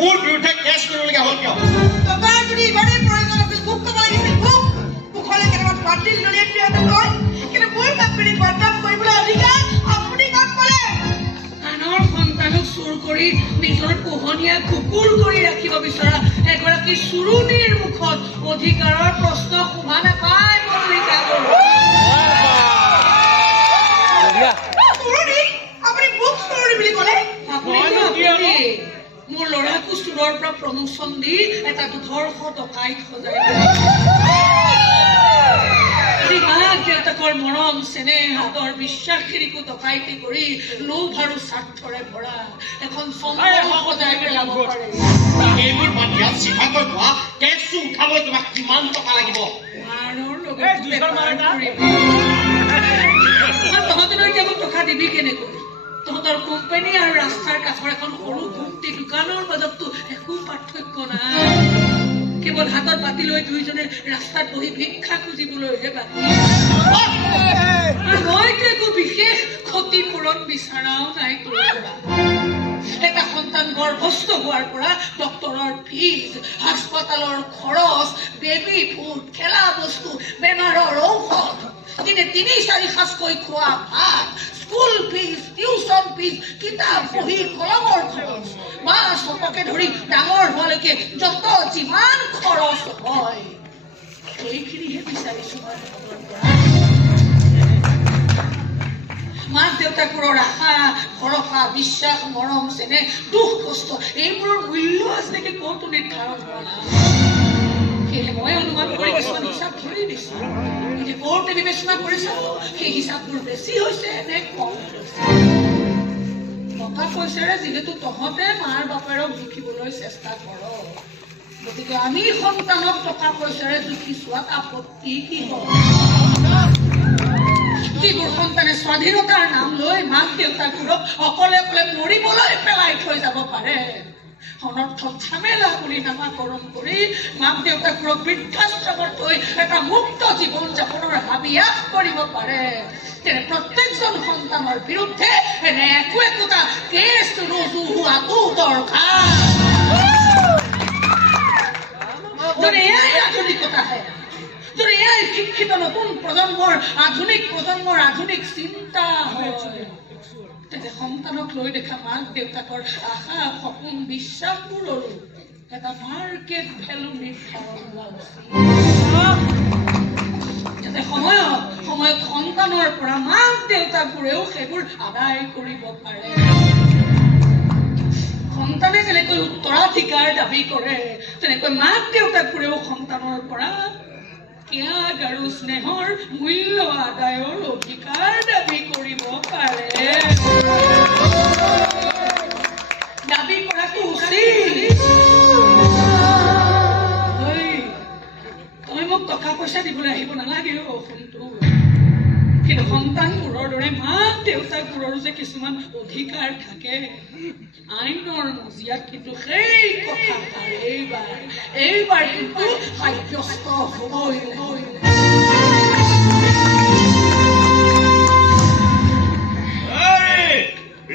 মোৰ বিৰুদ্ধে কেছ কৰিবলগীয়া হ'ল কিয় তোমাৰ যদি ইমানেই প্ৰয়োজন আছিল মোক ক'ব লাগিছিল মুখলৈ কেনেকুৱা বাতিল দলিয়াই দিয়া নহয় কিন্তু মোৰ কাপোৰী বদনাম কৰিবলৈ অধিকাৰ আপুনি কাক ক'লে আনৰ সন্তানক চুৰ কৰি নিজৰ পোহনীয়া কুকুৰ কৰি ৰাখিব বিচৰা এগৰাকী চুৰুনিৰ মুখত অধিকাৰৰ প্ৰশ্ন শুনা নাপায় মল্লিকা মোৰ ল'ৰাকো চুৰৰ পৰা প্ৰমোচন দি এটা 200 টকাই সজাই মাক দেউতাকৰ মৰম চেনেহ আদৰ বিশ্বাসখিনিকো টকাইতি কৰি লোভ আৰু স্বাৰ্থৰে ভৰা এখন সজাই পেলাব পাৰে এইবোৰ বাদ দিয়া চিধাকৈ কোৱা কেছটো উঠাব তোমাক কিমান টকা লাগিব তহঁতেনো এতিয়া মোক টকা দিবি কেনেকৈ তহঁতৰ কোম্পানী আৰু ৰাস্তাৰ কাষৰ এখন সৰু ঘুমটি দোকানৰ মাজততো একো পাৰ্থক্য নাই কেৱল হাতত পাতি লৈ দুইজনে ৰাস্তাত বহি ভিক্ষা খুজিবলৈহে বাকী মইতো একো বিশেষ ক্ষতিপূৰণ বিচৰাও নাই এটা সন্তান গৰ্ভস্থ হোৱাৰ পৰা ডক্তৰৰ ফিজ হাস্পতালৰ খৰচ বেবী ফুড খেলা বস্তু বেমাৰৰ ঔষধ দিনে 3-4 সাঁজকৈ খোৱা ভাত স্কুল ফিজ টিউচন ফিজ কিতাপ বহি কলমৰ খৰচ মাছ সপকে ধৰি ডাঙৰ হোৱালৈকে যত যিমান খৰচ হয় সেইখিনিহে বিচাৰিছো মাক দেউতাকৰ আশা ভৰসা বিশ্বাস মৰম চেনেহ দুখ কষ্ট এইবোৰৰ মূল্য আছে নেকি ক'তো নিৰ্ধাৰণ হোৱা নাই সেয়েহে মই অনুমান কৰি কিছুমান হিচাপ ধৰি দিছো যে কোৰ্টে বিবেচনা কৰিছে সেই হিচাপবোৰ বেছি হৈছে নে কম হৈছে টকা পইচাৰে যিহেতু তহঁতে মাৰ বাপেৰক জুখিবলৈ চেষ্টা কৰ গতিকে আমি সন্তানক টকা পইচাৰে জুখি চোৱাত আপত্তি কি হ'ব যিবোৰ সন্তানে স্বাধীনতাৰ নাম লৈ মাক দেউতাকবোৰক অকলে অকলে মৰিবলৈ পেলাই থৈ যাব পাৰে অনৰ্থক ঝামেলা বুলি নামাকৰণ কৰি মাক দেউতাকবোৰক বৃদ্ধাশ্ৰমত থৈ এটা মুক্ত জীৱন যাপনৰ হাবিয়াস কৰিব পাৰে তেনে প্ৰত্যেকজন সন্তানৰ বিৰুদ্ধে এনে একোটা কেছ ৰুজু হোৱাটো দৰকাৰ যদি এয়াই আধুনিকতাহে যদি এয়াই শিক্ষিত নতুন প্ৰজন্মৰ আধুনিক চিন্তা হয় তেনে সন্তানক লৈ দেখা মাক দেউতাকৰ আশা সপোন বিশ্বাসবোৰৰো এটা মাৰ্কেট ভেলু নিৰ্ধাৰণ হোৱা উচিত যাতে সময়ত সন্তানৰ পৰা মাক দেউতাকবোৰেও সেইবোৰ আদায় কৰিব পাৰে সন্তানে যেনেকৈ উত্তৰাধিকাৰ দাবী কৰে তেনেকৈ মাক দেউতাকবোৰেও সন্তানৰ পৰা ত্যাগ আৰু স্নেহৰ মূল্য আদায়ৰ অধিকাৰ দাবী কৰিব পাৰে দাবী কৰাটো উচিত তই মোক টকা পইচা দিবলৈ আহিব নালাগে কিন্তু সন্তানবোৰৰ দৰে মাক দেউতাকবোৰৰো যে কিছুমান অধিকাৰ থাকে আইনৰ মজিয়াত কিন্তু সেই কথা এইবাৰ কিন্তু সাব্যস্ত হ'বই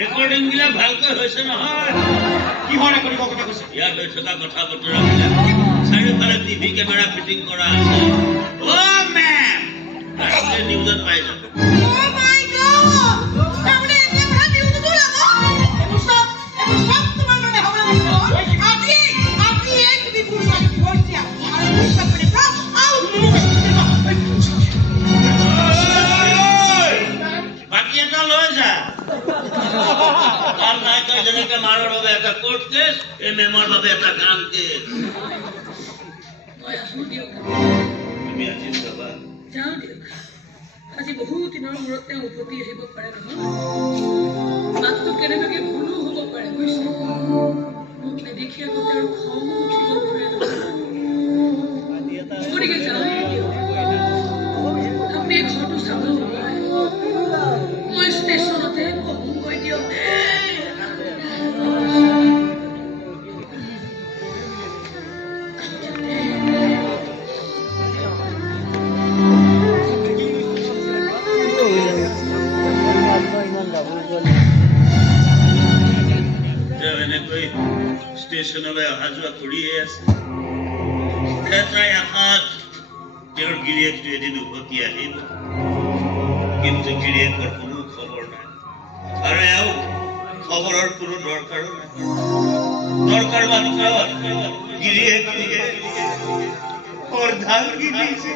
ৰেকৰ্ডিং বিলাক ভালকৈ হৈছে নহয় কিহৰ ৰেকৰ্ডিঙৰ কথা কৈছে ইয়াত হৈ থকা কথা বতৰাবিলাক চাৰিওফালে টিভি কেমেৰা ফিটিং কৰা আছে নিউজত পাই যাব বাকী এটা লৈ যা তাৰ নায়কৰ যেনেকে মাৰৰ বাবে এটা কোৰ্ট কেছ এই মেমৰ বাবে এটা গান কেছ তুমি আজি যাবা যাওঁ দিয়ক আজি বহু দিনৰ মূৰত তেওঁ উভতি আহিব পাৰে নহয় মাতটো কেনেবাকে ভুলো হ'ব পাৰে কৈছে মোক নেদেখি আগতে আৰু খঙো উঠিব পাৰে গতিকে যাওঁ আপুনি ঘৰটো চাব নোৱাৰে মই ষ্টেচনতে বহোগৈ দিয়ক এনেকৈ ষ্টেচনলৈ অহা যোৱা কৰিয়ে আছে এটাই আশাত তেওঁৰ গিৰিয়েকটো এদিন উভতি আহিব কিন্তু গিৰিয়েকৰ কোনো খবৰ নাই আৰু এওঁ খবৰৰ কোনো দৰকাৰো নাই দৰকাৰ মাত্ৰ গিৰিয়েক অৰ্ধাংগী দিছে